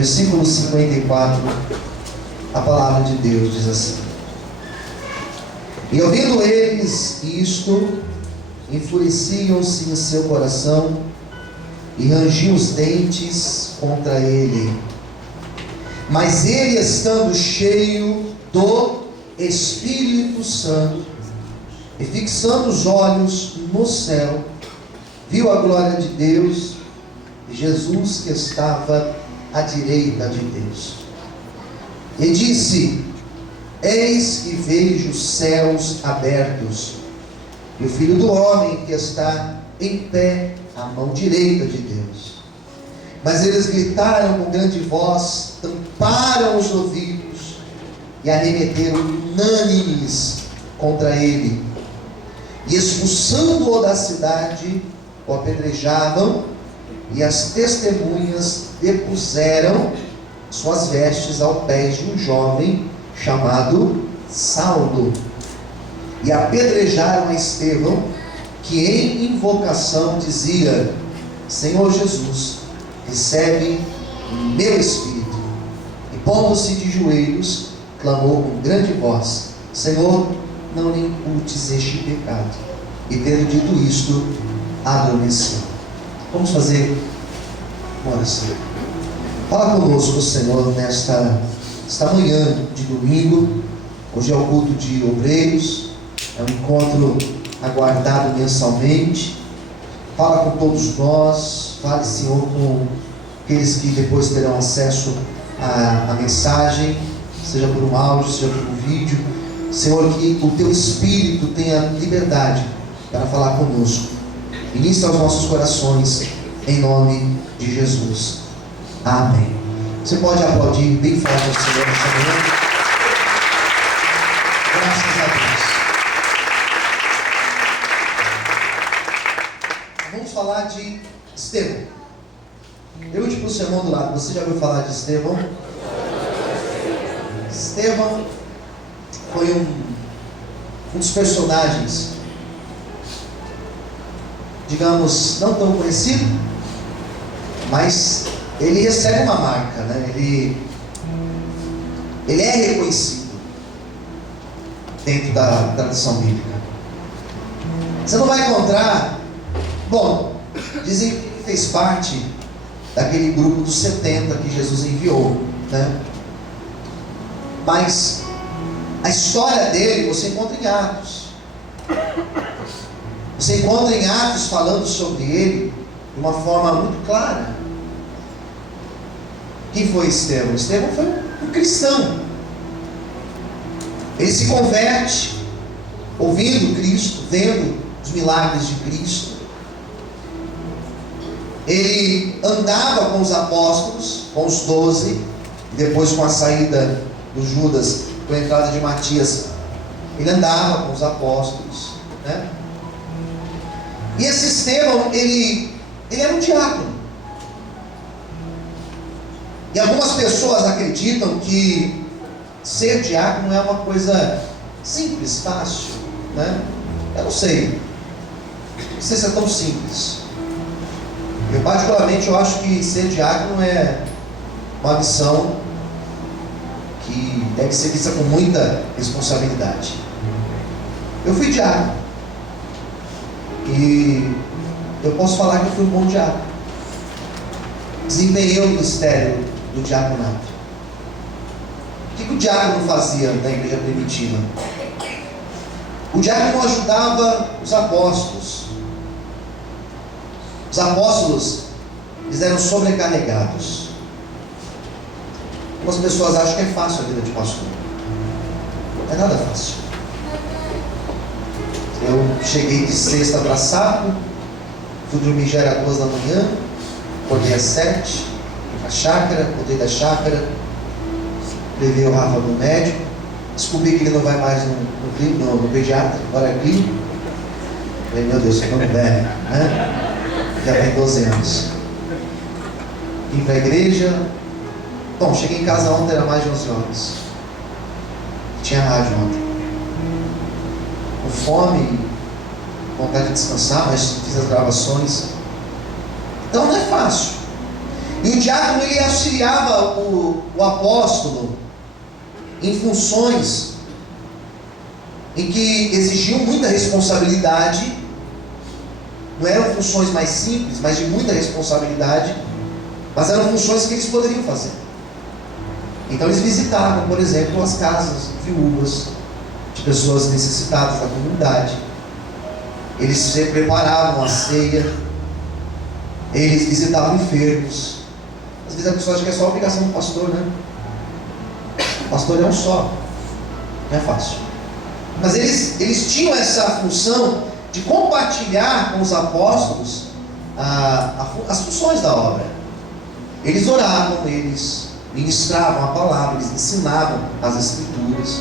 versículo 54, a palavra de Deus diz assim: E ouvindo eles isto, enfureciam-se em seu coração e rangiam os dentes contra ele. Mas ele, estando cheio do Espírito Santo e fixando os olhos no céu, viu a glória de Deus e Jesus que estava à direita de Deus. E disse: Eis que vejo os céus abertos e o Filho do Homem que está em pé à mão direita de Deus. Mas eles gritaram com grande voz, tamparam os ouvidos e arremeteram unânimes contra ele. E expulsando-o da cidade, o apedrejavam, e as testemunhas depuseram suas vestes aos pés de um jovem chamado Saulo. E apedrejaram a Estevão, que em invocação dizia: Senhor Jesus, recebe meu espírito. E pondo-se de joelhos, clamou com grande voz: Senhor, não lhe imputes este pecado. E tendo dito isto, adormeceu. Vamos fazer uma oração. Fala conosco, Senhor, nesta manhã de domingo. Hoje é o culto de obreiros, é um encontro aguardado mensalmente. Fala com todos nós. Fale, Senhor, com aqueles que depois terão acesso à mensagem, seja por um áudio, seja por um vídeo. Senhor, que o Teu Espírito tenha liberdade para falar conosco. Ministra aos nossos corações, em nome de Jesus. Amém. Você pode aplaudir bem forte ao Senhor nessa manhã. Graças a Deus. Vamos falar de Estevão. Eu te pus o sermão do lado. Você já ouviu falar de Estevão? Estevão foi um dos personagens, digamos, não tão conhecido, mas ele recebe uma marca, né? Ele é reconhecido dentro da tradição bíblica. Você não vai encontrar, bom, dizem que ele fez parte daquele grupo dos 70 que Jesus enviou, né? Mas a história dele você encontra em Atos. Você encontra em Atos falando sobre ele de uma forma muito clara. Quem foi Estevão? Estevão foi um cristão. Ele se converte ouvindo Cristo, vendo os milagres de Cristo. Ele andava com os apóstolos, com os 12, e depois com a saída do Judas, com a entrada de Matias, ele andava com os apóstolos, né? E esse Estevão, ele era um diácono. E algumas pessoas acreditam que ser diácono é uma coisa simples, fácil, né? Eu não sei se é tão simples. Eu particularmente eu acho que ser diácono é uma missão que deve ser vista com muita responsabilidade. Eu fui diácono e eu posso falar que eu fui um bom diácono. Desempenhei o ministério do diaconato. O que o diácono fazia na igreja primitiva? O diácono ajudava os apóstolos. Os apóstolos, eles eram sobrecarregados. Algumas pessoas acham que é fácil a vida de pastor. Não é nada fácil. Eu cheguei de sexta para sábado, fui dormir já era 2 da manhã, acordei às 7, fui para a chácara, voltei da chácara, levei o Rafa no médico, descobri que ele não vai mais no pediatra, agora é clínico. Falei, meu Deus, ficando velho, né? Já tem 12 anos. Vim para a igreja. Bom, cheguei em casa ontem, era mais de 11 horas. Tinha rádio ontem. Com fome, vontade de descansar, mas fiz as gravações. Então não é fácil. E o diácono, ele auxiliava o apóstolo em funções em que exigiam muita responsabilidade. Não eram funções mais simples, mas de muita responsabilidade, mas eram funções que eles poderiam fazer. Então eles visitavam, por exemplo, as casas viúvas de pessoas necessitadas da comunidade. Eles se preparavam a ceia. Eles visitavam enfermos. Às vezes a pessoa acha que é só a obrigação do pastor, né? O pastor é um só, não é fácil. Mas eles tinham essa função de compartilhar com os apóstolos as funções da obra. Eles oravam, eles ministravam a palavra, eles ensinavam as escrituras.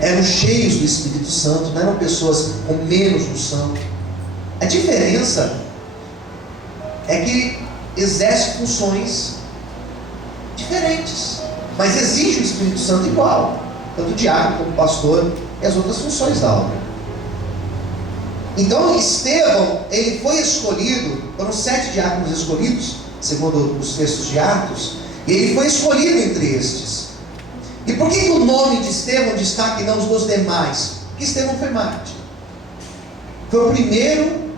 Eram cheios do Espírito Santo, não eram pessoas com menos unção. A diferença é que exerce funções diferentes, mas exige o Espírito Santo igual, tanto o diácono como o pastor e as outras funções da obra. Então Estevão, ele foi escolhido, foram 7 diáconos escolhidos, segundo os textos de Atos, e ele foi escolhido entre estes. E por que o nome de Estevão destaca e não os dos demais? Porque Estevão foi mártir. Foi o primeiro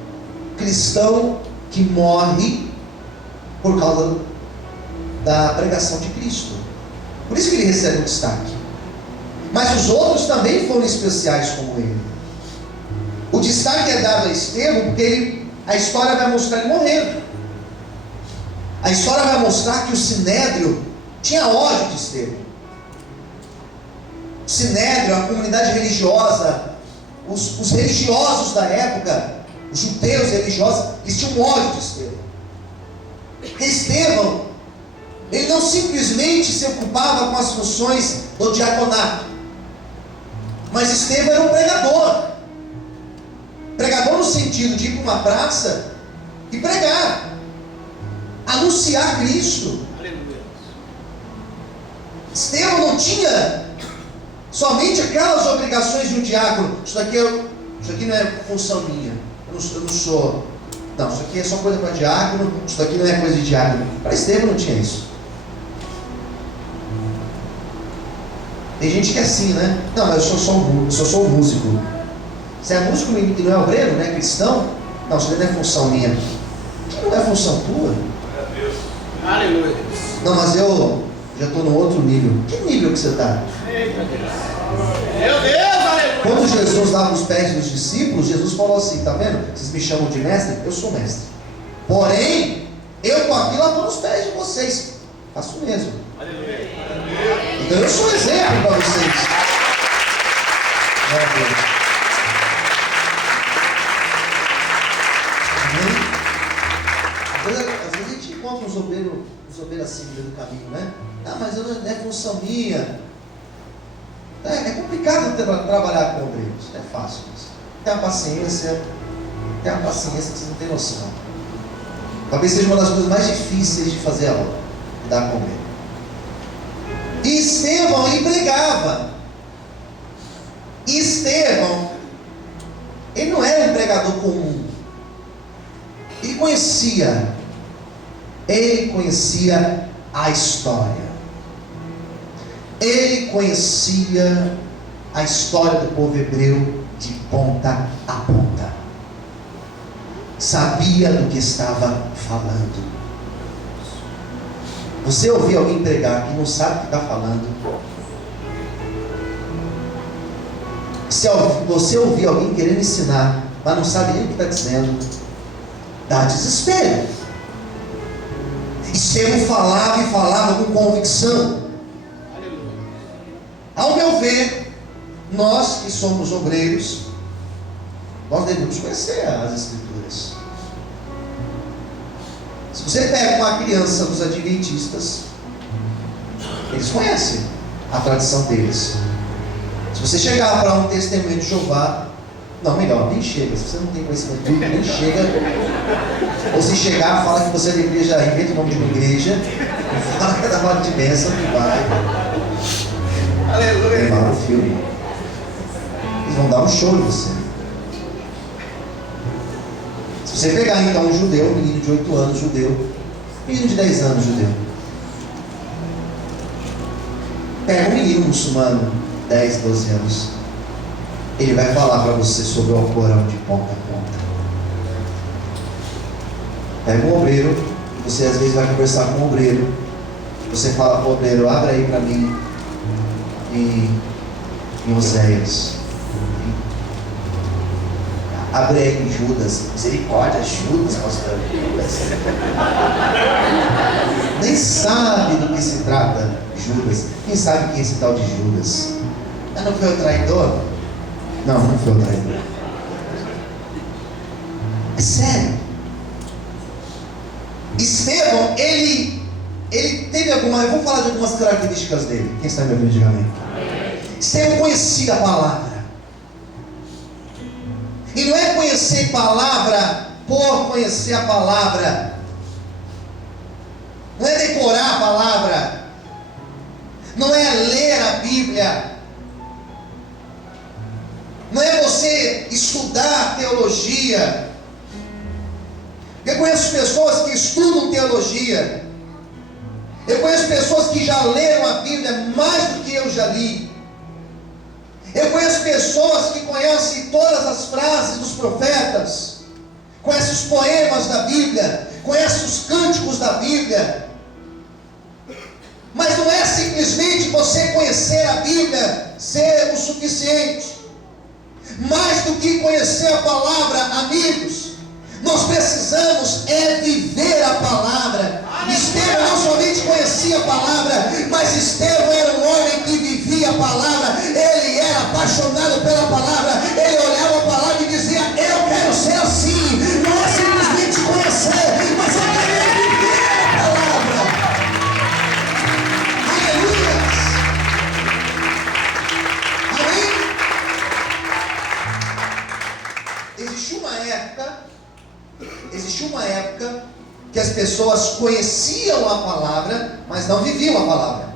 cristão que morre por causa da pregação de Cristo. Por isso que ele recebe um destaque. Mas os outros também foram especiais como ele. O destaque é dado a Estevão porque a história vai mostrar ele morrendo. A história vai mostrar que o Sinédrio tinha ódio de Estevão. O Sinédrio, a comunidade religiosa, os religiosos da época, os judeus religiosos, eles tinham ódio de Estevão. Porque Estevão, ele não simplesmente se ocupava com as funções do diaconato, mas Estevão era um pregador. Pregador no sentido de ir para uma praça e pregar, anunciar Cristo. Estevão não tinha somente aquelas obrigações de um diácono. Isso aqui não é função minha. Eu não sou. Não, isso aqui é só coisa para diácono. Isso aqui não é coisa de diácono. Para Estevão não tinha isso. Tem gente que é assim, né? Não, mas eu sou só um músico. Você é músico e não é obreiro, não é cristão? Não, isso não é função minha. Que não é função tua? Aleluia. Não, mas eu já estou no outro nível. Que nível que você está? Meu Deus, aleluia. Quando Jesus lava os pés dos discípulos, Jesus falou assim: tá vendo? Vocês me chamam de mestre? Eu sou mestre. Porém, eu estou aqui lavando os pés de vocês. Faço o mesmo. Aleluia. Então eu sou exemplo para vocês. Glória a Deus. Às vezes a gente encontra uns obreiros assim no meio do caminho, né? Ah, mas não é função minha. É complicado trabalhar com obreiros, não é fácil. Tenha paciência que vocês não têm noção. Talvez seja uma das coisas mais difíceis de fazer a obra, lidar com obreiro. E Estevão, ele pregava. E Estevão, ele não era um pregador comum. Ele conhecia a história. Ele conhecia a história do povo hebreu de ponta a ponta. Sabia do que estava falando. Você ouvir alguém pregar que não sabe o que está falando? Se você ouvir alguém querendo ensinar, mas não sabe nem o que está dizendo, dá desespero. Estevão falava e falava com convicção. Ao meu ver, nós que somos obreiros, nós devemos conhecer as Escrituras. Se você pega uma criança dos adventistas, eles conhecem a tradição deles. Se você chegar para um testemunho de Jeová, não, melhor, nem chega. Se você não tem conhecimento bíblico, nem chega. Ou se chegar, fala que você é da igreja, inventa o nome de uma igreja, fala que é da palavra de bênção, que vai levar o filme. Eles vão dar um show em você. Se você pegar então um judeu, um menino de 8 anos, judeu, Menino de 10 anos, judeu. Pega um menino muçulmano, 10, 12 anos. Ele vai falar para você sobre o Alcorão de ponta a ponta. Pega um obreiro, você às vezes vai conversar com um obreiro. Você fala para o obreiro, abre aí para mim em Oséias. Abre aí em Judas. Misericórdia, Judas, pastor. Nem sabe do que se trata Judas. Quem sabe quem é esse tal de Judas? Não foi o traidor? Não foi o traidor. É sério. Estevão, ele teve alguma... Eu vou falar de algumas características dele. Quem está me ouvindo, diga amém. Estevão conhecia a palavra. E não é conhecer palavra por conhecer a palavra. Não é decorar a palavra. Não é ler a Bíblia. Não é você estudar teologia. Eu conheço pessoas que estudam teologia. Eu conheço pessoas que já leram a Bíblia mais do que eu já li. Eu conheço pessoas que conhecem todas as frases dos profetas, conhecem os poemas da Bíblia, conhecem os cânticos da Bíblia. Mas não é simplesmente você conhecer a Bíblia ser o suficiente. Mais do que conhecer a palavra, amigos, nós precisamos viver a palavra. Estevão não somente conhecia a palavra, mas Estevão era um homem que vivia a palavra. Ele era apaixonado pela palavra. Ele olhava a palavra e dizia, eu quero ser assim. Não é simplesmente conhecer, mas eu quero viver a palavra. Aleluia. Amém? Existiu uma época que as pessoas conheciam a palavra, mas não viviam a palavra.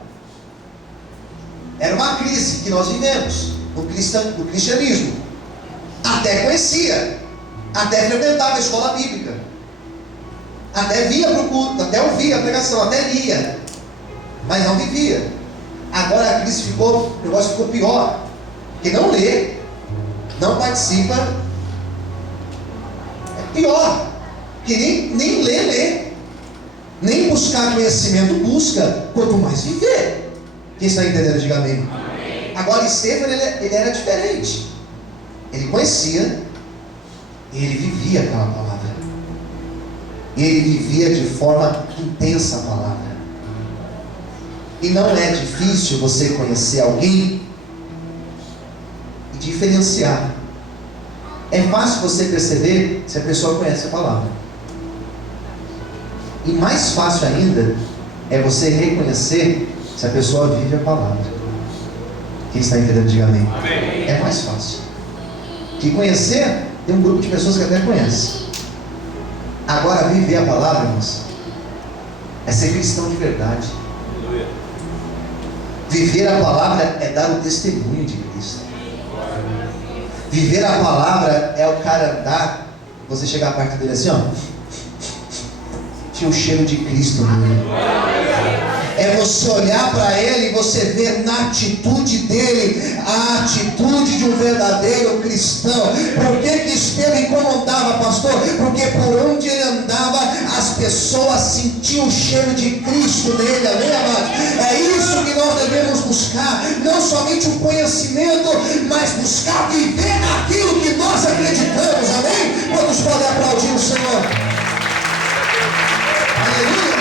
Era uma crise que nós vivemos no cristianismo. Até conhecia, até frequentava a escola bíblica, até via para o culto, até ouvia a pregação, até lia, mas não vivia. Agora a crise ficou, o negócio ficou pior, porque não lê, não participa, é pior. Que nem lê, nem buscar conhecimento busca, quanto mais viver. Quem está entendendo, diga amém. Agora Estevão, ele era diferente. Ele conhecia, e ele vivia aquela palavra. Ele vivia de forma intensa a palavra. E não é difícil você conhecer alguém e diferenciar. É fácil você perceber se a pessoa conhece a palavra. E mais fácil ainda é você reconhecer se a pessoa vive a palavra. Quem está entendendo, diga amém. É mais fácil. Que conhecer, tem um grupo de pessoas que até conhece. Agora viver a palavra, irmãos, é ser cristão de verdade. Viver a palavra é dar o testemunho de Cristo. Viver a palavra é o cara andar, você chegar perto dele assim, ó, tinha o cheiro de Cristo nele. É você olhar para ele e você ver na atitude dele a atitude de um verdadeiro cristão. Por que Estevão incomodava, pastor? Porque por onde ele andava, as pessoas sentiam o cheiro de Cristo nele, amém, amados? É isso que nós devemos buscar, não somente o conhecimento, mas buscar viver naquilo que nós acreditamos, amém? Quantos podem aplaudir o Senhor? Aleluia!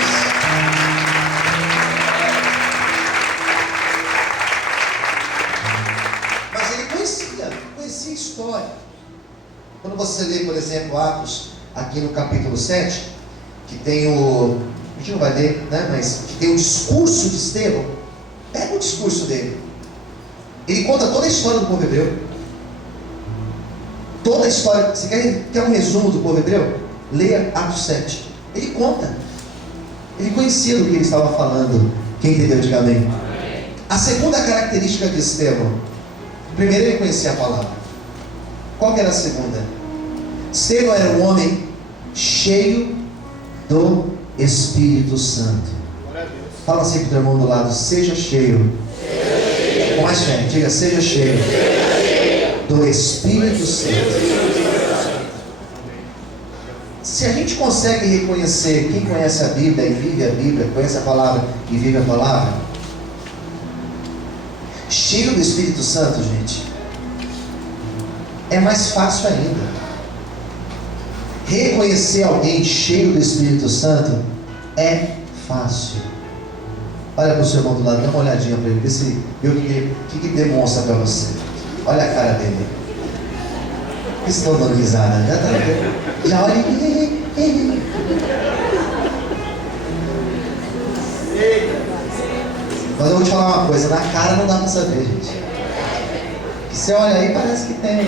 Mas ele conhecia a história. Quando você lê, por exemplo, Atos, aqui no capítulo 7, que tem a gente não vai ler, né? Mas que tem o discurso de Estevão. Pega o discurso dele. Ele conta toda a história do povo hebreu. Toda a história. Você quer um resumo do povo hebreu? Leia Atos 7. Ele conta. Ele conhecia do que ele estava falando. Quem entendeu, diga amém. A segunda característica de Estevão. Primeiro, ele conhecia a palavra. Qual que era a segunda? Estevão era um homem cheio do Espírito Santo. Fala assim para o teu irmão do lado: seja cheio. Com mais fé, diga: seja cheio do Espírito Santo. Se a gente consegue reconhecer quem conhece a Bíblia e vive a Bíblia, conhece a palavra e vive a palavra, cheio do Espírito Santo, gente, é mais fácil ainda. Reconhecer alguém cheio do Espírito Santo é fácil. Olha para o seu irmão do lado, dá uma olhadinha para ele, vê se vê o que demonstra para você. Olha a cara dele. Estão dando risada, já tá vendo? Já olha. Mas eu vou te falar uma coisa, na cara não dá para saber, gente. Que você olha aí, parece que tem.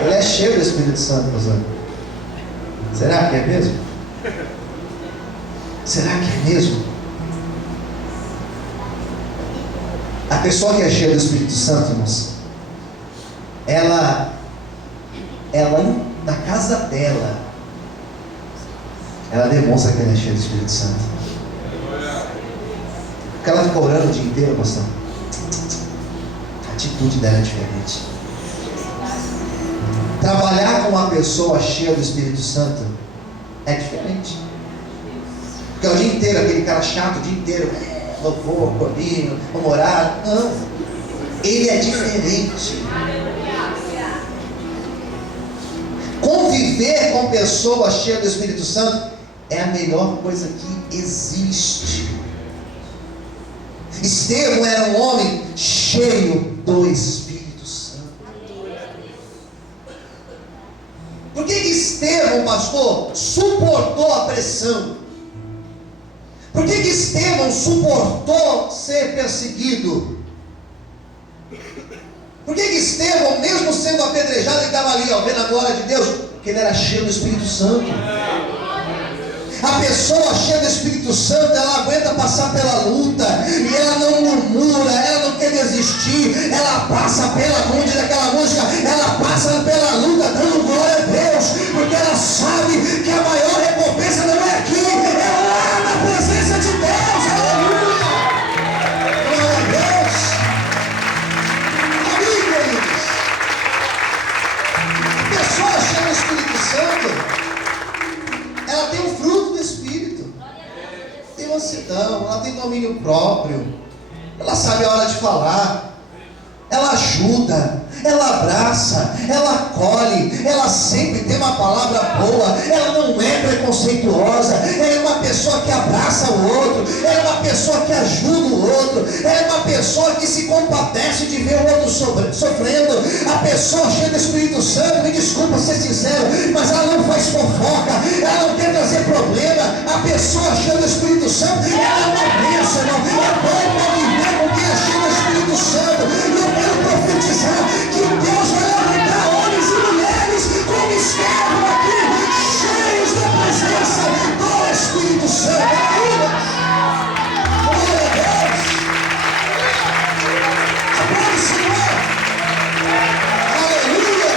Ele é cheio do Espírito Santo, pastor. Será que é mesmo? Será que é mesmo? A pessoa que é cheia do Espírito Santo, irmãos, ela na casa dela, ela demonstra que ela é cheia do Espírito Santo. Porque ela fica orando o dia inteiro, pastor. A atitude dela é diferente. Trabalhar com uma pessoa cheia do Espírito Santo é diferente. Porque o dia inteiro, aquele cara chato, o dia inteiro, louvor, corinho, vamos orar. Não, ele é diferente. Conviver com pessoas cheias do Espírito Santo é a melhor coisa que existe. Estevão era um homem cheio do Espírito Santo. Por que Estevão, pastor, suportou a pressão? Por que Estevão suportou ser perseguido? Por que Estevão, mesmo sendo apedrejado, ele estava ali, vendo a glória de Deus? Porque ele era cheio do Espírito Santo. A pessoa cheia do Espírito Santo, ela aguenta passar pela luta, e ela não murmura, ela não quer desistir, ela passa pela, como diz aquela música, ela passa pela luta dando glória a Deus, porque ela sabe que a maior recompensa não é aqui, é lá na presença de Deus. Aleluia! Glória a Deus! Amém, queridos? A pessoa cheia do Espírito Santo, ela tem o fruto do Espírito, tem mansidão, ela tem domínio próprio, ela sabe a hora de falar, ela ajuda, ela abraça, ela acolhe, ela sempre tem uma palavra boa, ela não é preconceituosa, ela é uma pessoa que abraça o outro, ela é uma pessoa que ajuda o outro, ela é uma pessoa que se compadece de ver o outro sofrendo. A pessoa cheia do Espírito Santo, me desculpa ser sincero, mas ela não faz fofoca, ela não quer trazer problema. A pessoa cheia do Espírito Santo, ela é uma bênção, irmão. É bom para viver com quem é cheio do Espírito Santo. E eu quero profetizar que Deus vai levantar homens e mulheres como Estevão aqui, cheios da presença do Espírito Santo. Aleluia! Glória a Deus! Aplaude o Senhor! Aleluia!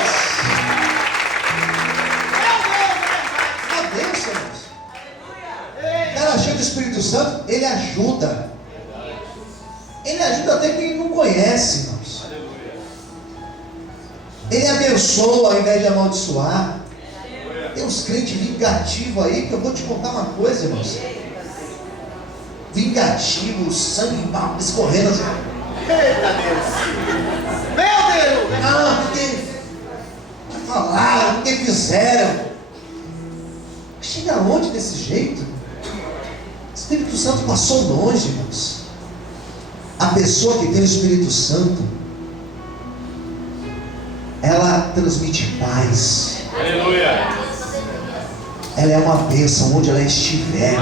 Uma bênção, irmãos. O cara cheio do Espírito Santo, ele ajuda. Ele ajuda até quem não conhece, irmãos. Ele abençoa ao invés de amaldiçoar. Tem uns crentes vingativos aí, que eu vou te contar uma coisa, irmãos. Vingativo, sangue escorrendo assim. Eita Deus! Meu Deus! Ah, porque falaram, porque fizeram. Chega longe desse jeito. O Espírito Santo passou longe, irmãos. A pessoa que tem o Espírito Santo, ela transmite paz. Aleluia! Ela é uma bênção onde ela estiver.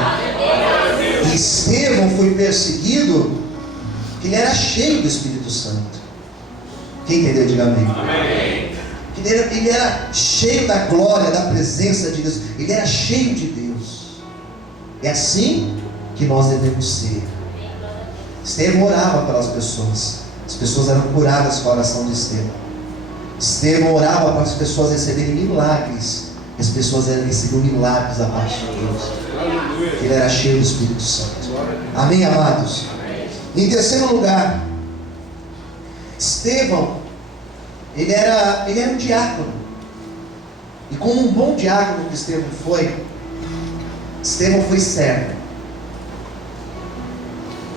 E Estevão foi perseguido porque ele era cheio do Espírito Santo. Quem entendeu? Diga amém. Amém. Ele era cheio da glória, da presença de Deus. Ele era cheio de Deus. É assim que nós devemos ser. Estevão orava pelas pessoas. As pessoas eram curadas com a oração de Estevão. Estevão orava para as pessoas receberem milagres E as pessoas recebiam milagres da parte de Deus. Ele era cheio do Espírito Santo. Amém, amados? Em terceiro lugar, Estevão, ele era um diácono. E como um bom diácono que Estevão foi servo.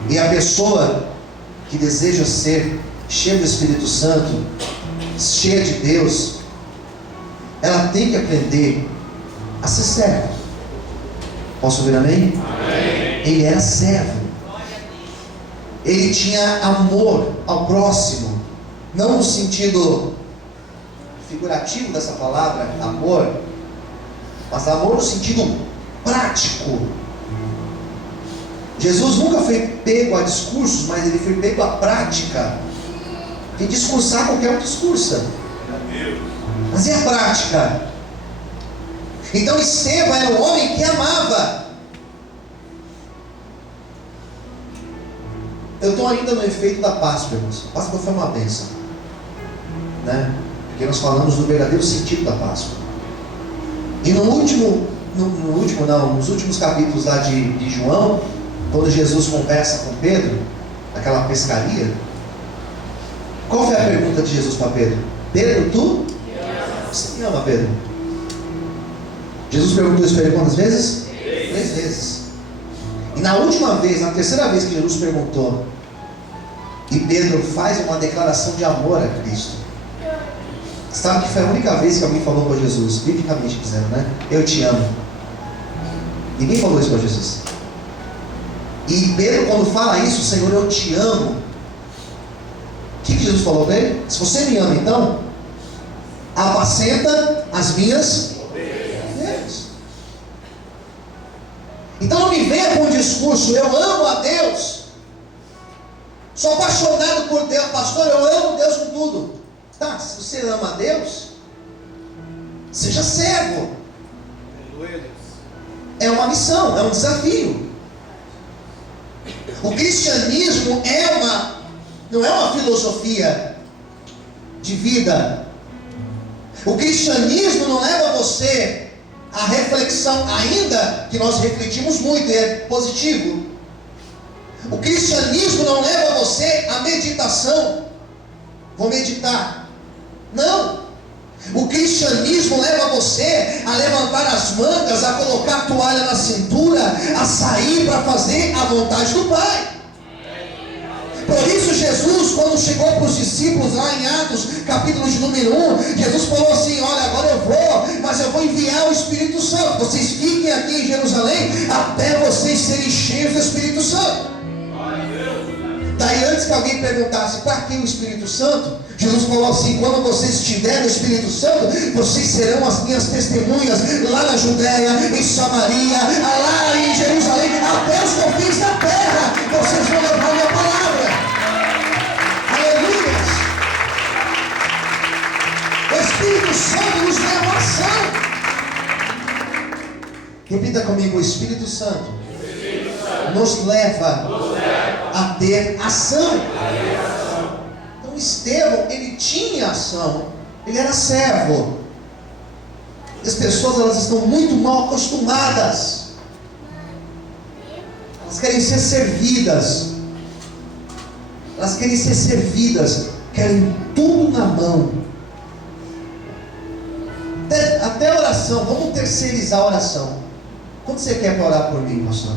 E a pessoa que deseja ser cheia do Espírito Santo, cheia de Deus, ela tem que aprender a ser servo. Posso ouvir amém? Amém. Ele era servo. Ele tinha amor ao próximo, não no sentido figurativo dessa palavra, amor, mas amor no sentido prático. Jesus nunca foi pego a discursos, mas ele foi pego a prática. E discursar qualquer um discursa, mas e a prática? Então Estevão era um homem que amava. Eu estou ainda no efeito da Páscoa, irmãos. A Páscoa foi uma bênção, né? Porque nós falamos do verdadeiro sentido da Páscoa. E nos últimos capítulos lá de João, quando Jesus conversa com Pedro, naquela pescaria, qual foi a pergunta de Jesus para Pedro? Pedro, você me ama, Pedro? Jesus perguntou isso para ele quantas vezes? 3 vezes. E na última vez, na terceira vez que Jesus perguntou, e Pedro faz uma declaração de amor a Cristo. Sabe que foi a única vez que alguém falou para Jesus, biblicamente dizendo, né? Eu te amo. Ninguém falou isso para Jesus. E Pedro, quando fala isso, Senhor, eu te amo, o que Jesus falou para ele? Se você me ama, então, apacenta as minhas ovelhas. Então não me venha com o discurso, eu amo a Deus, sou apaixonado por Deus, pastor, eu amo Deus com tudo. Tá, se você ama a Deus, seja servo. É uma missão, é um desafio. O cristianismo não é uma filosofia de vida. O cristianismo não leva você à reflexão, ainda que nós refletimos muito e é positivo. O cristianismo não leva você à meditação. Vou meditar. Não. O cristianismo leva você a levantar as mangas, a colocar a toalha na cintura, a sair para fazer a vontade do Pai. Por isso Jesus, quando chegou para os discípulos lá em Atos, capítulo de número 1, Jesus falou assim, olha, agora eu vou, mas eu vou enviar o Espírito Santo. Vocês fiquem aqui em Jerusalém até vocês serem cheios do Espírito Santo. Daí antes que alguém perguntasse, para que o Espírito Santo? Jesus falou assim, quando vocês tiverem o Espírito Santo, vocês serão as minhas testemunhas, lá na Judéia, em Samaria, lá em Jerusalém, até os confins da terra, vocês vão levar a minha palavra. Aleluia! O Espírito Santo nos leva a ação. Repita comigo, o Espírito Santo nos leva a ter ação. Então Estevão, ele tinha ação, ele era servo. As pessoas, elas estão muito mal acostumadas, elas querem ser servidas, querem tudo na mão. Até a oração, vamos terceirizar a oração. Quanto você quer para orar por mim, pastor?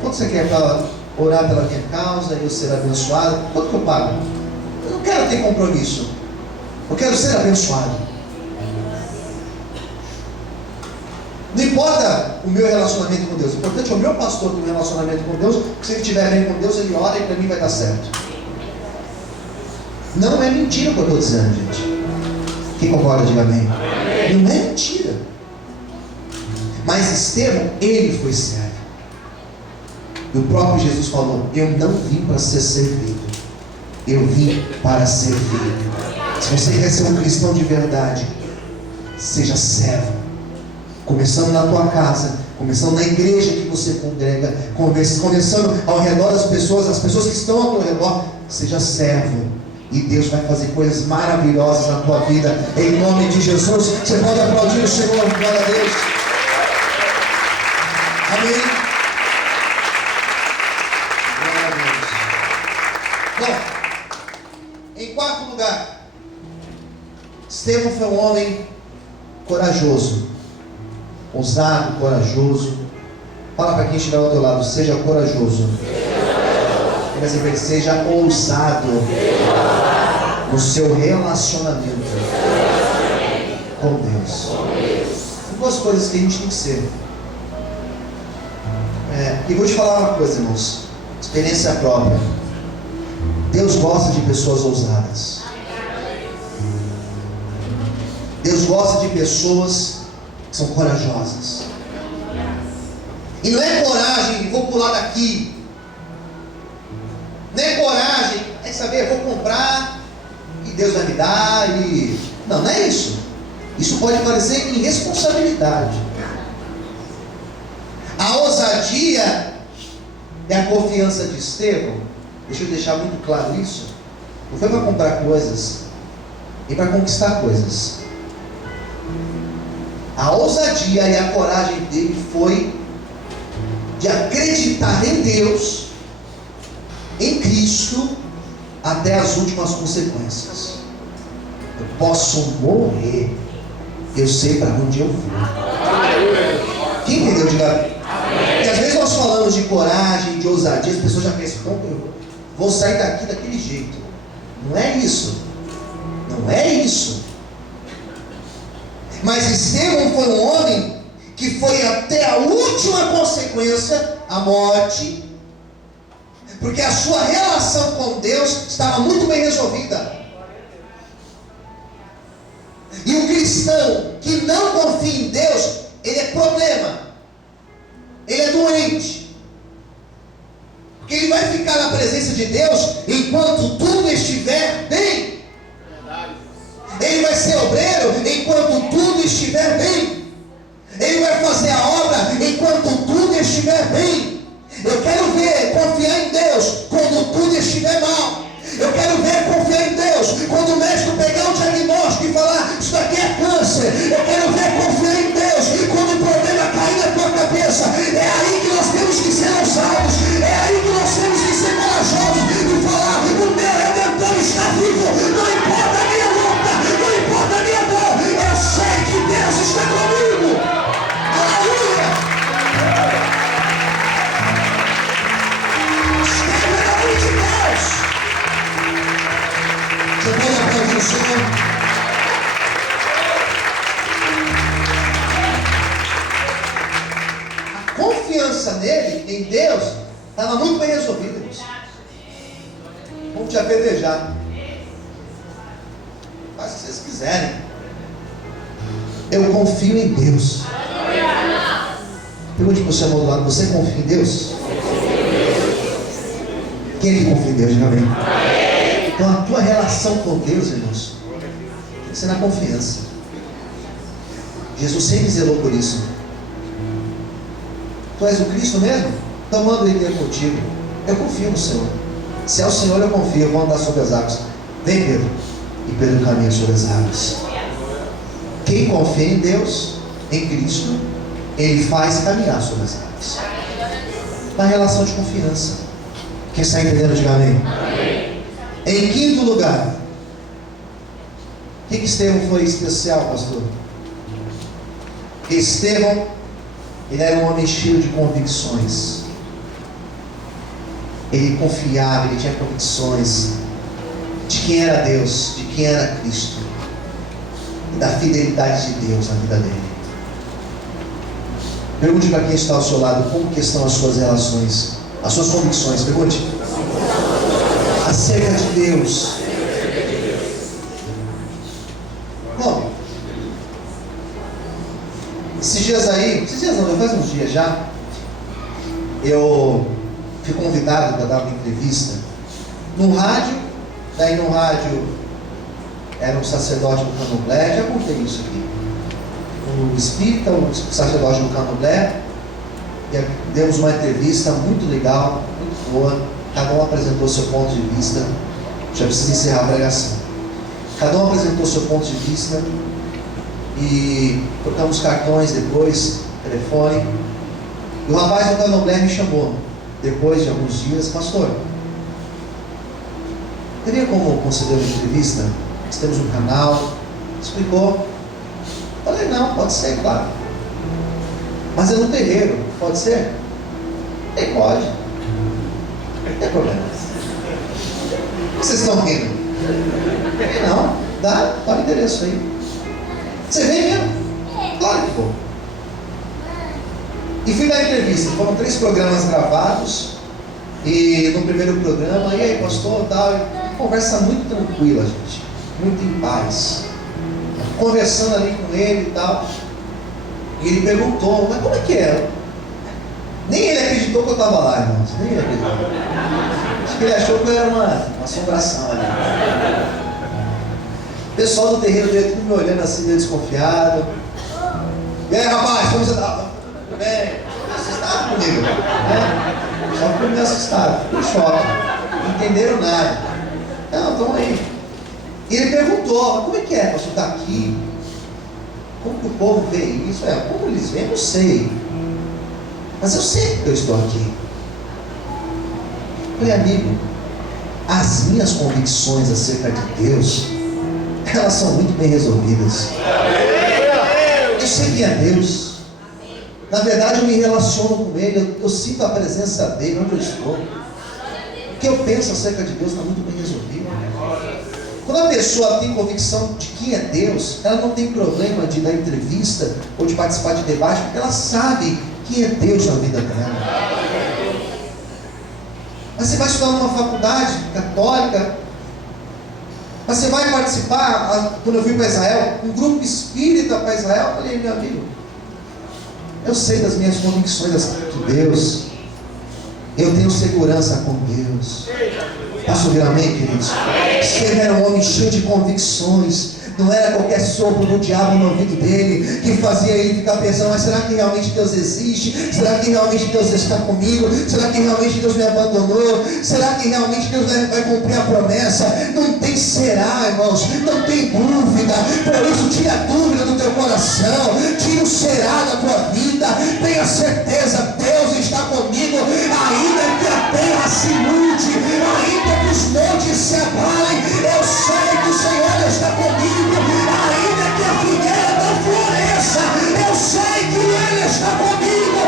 Quanto você quer para orar pela minha causa e eu ser abençoado? Quanto que eu pago? Eu não quero ter compromisso, eu quero ser abençoado. Não importa o meu relacionamento com Deus, o importante é o meu pastor ter um relacionamento com Deus, porque se ele estiver bem com Deus, ele ora e para mim vai dar certo. Não é mentira o que eu estou dizendo, gente. Quem concorda, diga amém. Não é mentira. Mas Estevão, ele foi servo. E o próprio Jesus falou, eu não vim para ser servido, eu vim para servir. Se você quer ser um cristão de verdade, seja servo. Começando na tua casa, começando na igreja que você congrega, começando ao redor das pessoas, as pessoas que estão ao teu redor, seja servo. E Deus vai fazer coisas maravilhosas na tua vida, em nome de Jesus. Você pode aplaudir o Senhor, glória a Deus. Amém. Glória a Deus. Bom, em quarto lugar, Estevão foi um homem corajoso, ousado, corajoso. Fala para quem estiver ao teu lado, seja corajoso. Seja ousado no seu relacionamento com Deus. São duas coisas que a gente tem que ser. E vou te falar uma coisa, irmãos, experiência própria. Deus gosta de pessoas ousadas. Deus gosta de pessoas que são corajosas. E não é coragem, vou pular daqui. Não é coragem, é saber, eu vou comprar e Deus vai me dar e... Não, não é isso. Isso pode parecer irresponsabilidade. A ousadia é a confiança de Estevão. Deixa eu deixar muito claro isso. Não foi para comprar coisas e para conquistar coisas. A ousadia e a coragem dele foi de acreditar em Deus, em Cristo, até as últimas consequências. Eu posso morrer, eu sei para onde eu vou. Quem entendeu? Diga. E às vezes nós falamos de coragem, de ousadia, as pessoas já pensam, eu vou sair daqui daquele jeito. Não é isso. Não é isso. Mas Estevão foi um homem que foi até a última consequência, a morte, porque a sua relação com Deus estava muito bem resolvida. E o cristão que não confia em Deus, ele é problema, ele é doente, porque ele vai ficar na presença de Deus enquanto tudo estiver bem. Ele vai ser obreiro enquanto tudo estiver bem. Ele vai fazer a obra enquanto tudo estiver bem. Eu quero ver confiar em Deus quando tudo estiver mal. Eu quero ver confiar em Deus quando o médico pegar o diagnóstico e falar, isso daqui é câncer. Eu quero ver confiar em Deus quando o problema cair na tua cabeça. É aí que nós temos que ser ousados. É aí que nós temos que ser corajosos e falar, o meu Redentor está vivo. Não importa a minha luta, não importa a minha dor, eu sei que Deus está comigo. Aleluia! Esteve na mão de Deus. Você pode aplaudir o Senhor? A confiança nele, em Deus, estava muito bem resolvida, irmãos. Vamos te apedrejar. Faz o que vocês quiserem. Eu confio em Deus. Pergunte para o seu irmão do lado, você confia em Deus? Quem é que confia em Deus? Diga amém. Então a tua relação com Deus, irmãos, tem que ser na confiança. Jesus sempre zelou por isso. Tu és o Cristo mesmo? Então manda ele ter contigo. Eu confio no Senhor. Se é o Senhor, eu confio. Eu vou andar sobre as águas. Vem, Pedro. E Pedro caminha sobre as águas. Quem confia em Deus, em Cristo, ele faz caminhar sobre as águas. Na relação de confiança. Quem está entendendo, diga amém. Em quinto lugar, o que Estevão foi especial, pastor? Estevão, ele era um homem cheio de convicções. Ele confiava, ele tinha convicções de quem era Deus, de quem era Cristo, e da fidelidade de Deus na vida dele. Pergunte para quem está ao seu lado, como que estão as suas relações, as suas convicções. Pergunte acerca de Deus. Bom, esses dias não, faz uns dias já, eu fui convidado para dar uma entrevista no rádio. Daí no rádio era um sacerdote do Candomblé, já contei isso aqui, um espírita, um sacerdote do Candomblé, e demos uma entrevista muito legal, muito boa. Cada um apresentou seu ponto de vista. Já precisa encerrar a pregação. Cada um apresentou seu ponto de vista e trocamos cartões depois, telefone. E o rapaz do Candomblé me chamou, depois de alguns dias: pastor, teria como conceder uma entrevista? Nós temos um canal. Explicou. Falei: não, pode ser, claro. Mas é no terreiro, pode ser? Nem pode. Não tem problema. Vocês estão rindo? Não, dá o endereço aí. Você vem mesmo? Claro que vou. E fui dar entrevista. Foram 3 programas gravados. E no primeiro programa, e aí, pastor, tal, conversa muito tranquila, gente, muito em paz. Conversando ali com ele e tal. E ele perguntou: mas como é que é? Nem ele acreditou que eu estava lá, irmãos. Nem ele acreditou. Acho que ele achou que eu era uma assombração ali. O pessoal do terreiro dele tudo me olhando assim, meio desconfiado. E aí, rapaz, como você tá? Tudo bem? Assustado comigo, né? Só ficou meio assustado, ficou em choque. Não entenderam nada. Não, estão aí. E ele perguntou: mas como é que é? Pastor, está aqui? Como que o povo vê isso? Como eles veem, eu não sei. Mas eu sei que eu estou aqui. Falei: amigo, as minhas convicções acerca de Deus, elas são muito bem resolvidas. Eu sei quem é Deus. Na verdade, eu me relaciono com Ele. Eu sinto a presença dEle onde eu estou. O que eu penso acerca de Deus está muito bem resolvido. Quando a pessoa tem convicção de quem é Deus, ela não tem problema de dar entrevista ou de participar de debate, porque ela sabe quem é Deus na vida dela. Mas você vai estudar numa faculdade católica, mas você vai participar. Quando eu fui para Israel, um grupo espírita para Israel, eu falei: meu amigo, eu sei das minhas convicções acerca de Deus, eu tenho segurança com Deus. Posso ouvir amém, queridos? Ele era um homem cheio de convicções. Não era qualquer sopro do diabo no ouvido dele que fazia ele ficar pensando: mas será que realmente Deus existe? Será que realmente Deus está comigo? Será que realmente Deus me abandonou? Será que realmente Deus vai cumprir a promessa? Não tem será, irmãos, não tem dúvida. Por isso, tira a dúvida do teu coração, tira o será da tua vida. Tenha certeza, Deus está comigo. Ainda que a terra se mude, ainda que os montes se abalem, eu sei que o Senhor está comigo. Ainda que a figueira não floresça, eu sei que Ele está comigo.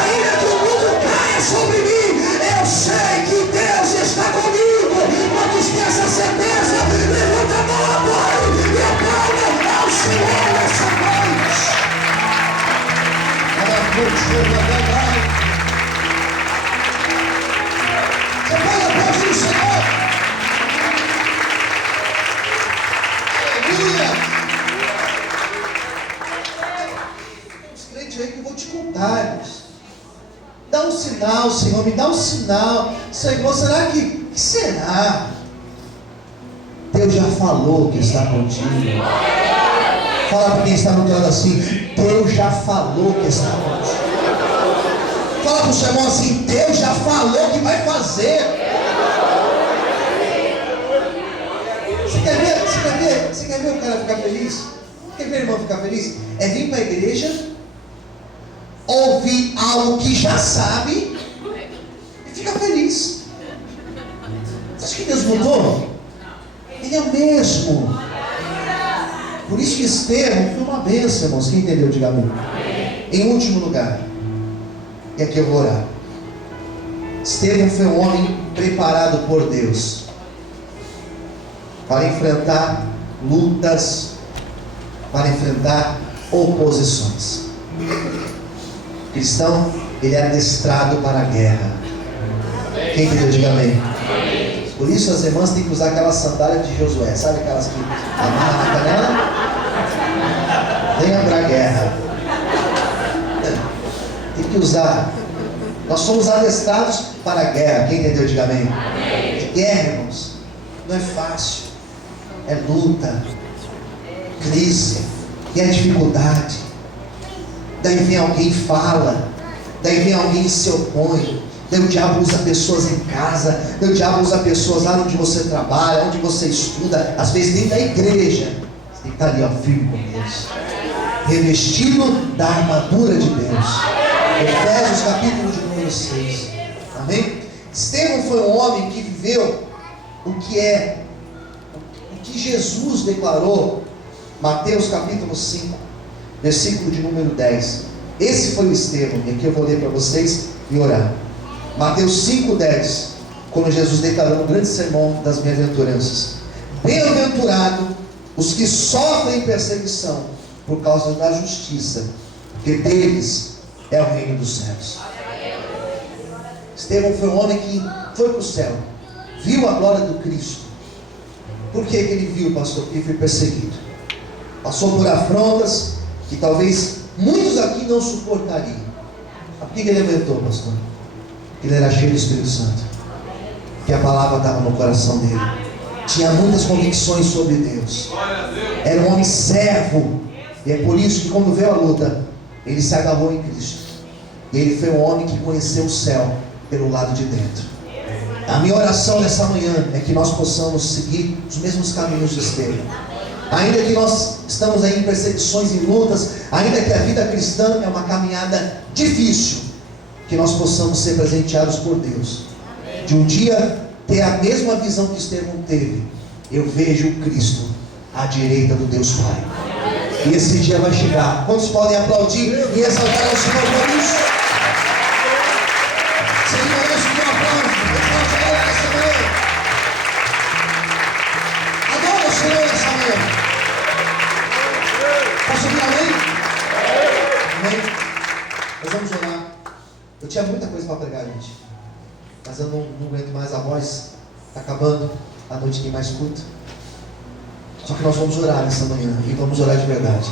Ainda que o mundo caia sobre mim, eu sei que Deus está comigo. Quantos têm essa certeza? Levanta a mão agora e aplauda ao Senhor nessa noite. Você pode aplaudir o Senhor? Os crentes aí que eu vou te contar, irmãos. Dá um sinal, Senhor, me dá um sinal. Senhor, será que será? Deus já falou que está contigo. Fala para quem está no teu lado assim: Deus já falou que está contigo. Fala para o seu irmão assim: Deus já falou que vai fazer. Você quer ver o cara ficar feliz? Quer ver o irmão ficar feliz? É vir para a igreja, ouvir algo que já sabe e ficar feliz. Você acha que Deus mudou? Ele é o mesmo. Por isso que Estevão foi uma bênção, irmãos. Quem entendeu, diga amém. Em último lugar, e aqui eu vou orar. Estevão foi um homem preparado por Deus para enfrentar lutas, para enfrentar oposições. O cristão, ele é adestrado para a guerra. Quem entendeu, diga amém. Por isso as irmãs têm que usar aquelas sandálias de Josué, sabe aquelas que amarram na canela? Venha para a guerra. Tem que usar. Nós somos adestrados para a guerra. Quem entendeu, diga amém. Guerra, irmãos, não é fácil. É luta, crise, e é dificuldade. Daí vem alguém e fala, daí vem alguém e se opõe, Daí o diabo usa pessoas em casa, daí o diabo usa pessoas lá onde você trabalha, onde você estuda, às vezes dentro da igreja. Você tem que estar ali, ó, firme com Deus, revestido da armadura de Deus. Efésios capítulo de número 6. Amém? Estevão foi um homem que viveu o que Jesus declarou. Mateus capítulo 5, versículo de número 10. Esse foi o Estevão, e aqui eu vou ler para vocês e orar. Mateus 5,10, quando Jesus declarou o grande sermão das bem-aventuranças: bem-aventurado os que sofrem perseguição por causa da justiça, porque deles é o reino dos céus. Estevão foi um homem que foi para o céu, viu a glória do Cristo. Por que ele viu, pastor? Porque foi perseguido, passou por afrontas que talvez muitos aqui não suportariam. Por que ele aguentou, pastor? Porque ele era cheio do Espírito Santo, porque a palavra estava no coração dele, tinha muitas convicções sobre Deus, era um homem servo. E é por isso que quando veio a luta, ele se agarrou em Cristo, e ele foi um homem que conheceu o céu pelo lado de dentro. A minha oração nessa manhã é que nós possamos seguir os mesmos caminhos de Estevão. Ainda que nós estamos aí em perseguições e lutas, ainda que a vida cristã é uma caminhada difícil, que nós possamos ser presenteados por Deus, de um dia ter a mesma visão que Estevão teve. Eu vejo o Cristo à direita do Deus Pai, e esse dia vai chegar. Quantos podem aplaudir e exaltar ao Senhor por isso? Você merece um aplauso. Aplaude a Ele nessa manhã. Adora o Senhor nessa manhã. Posso ouvir amém? Amém? Nós vamos orar. Eu tinha muita coisa para pregar, gente, mas eu não aguento mais, a voz está acabando, a noite tem mais curta. Só que nós vamos orar nessa manhã, e vamos orar de verdade.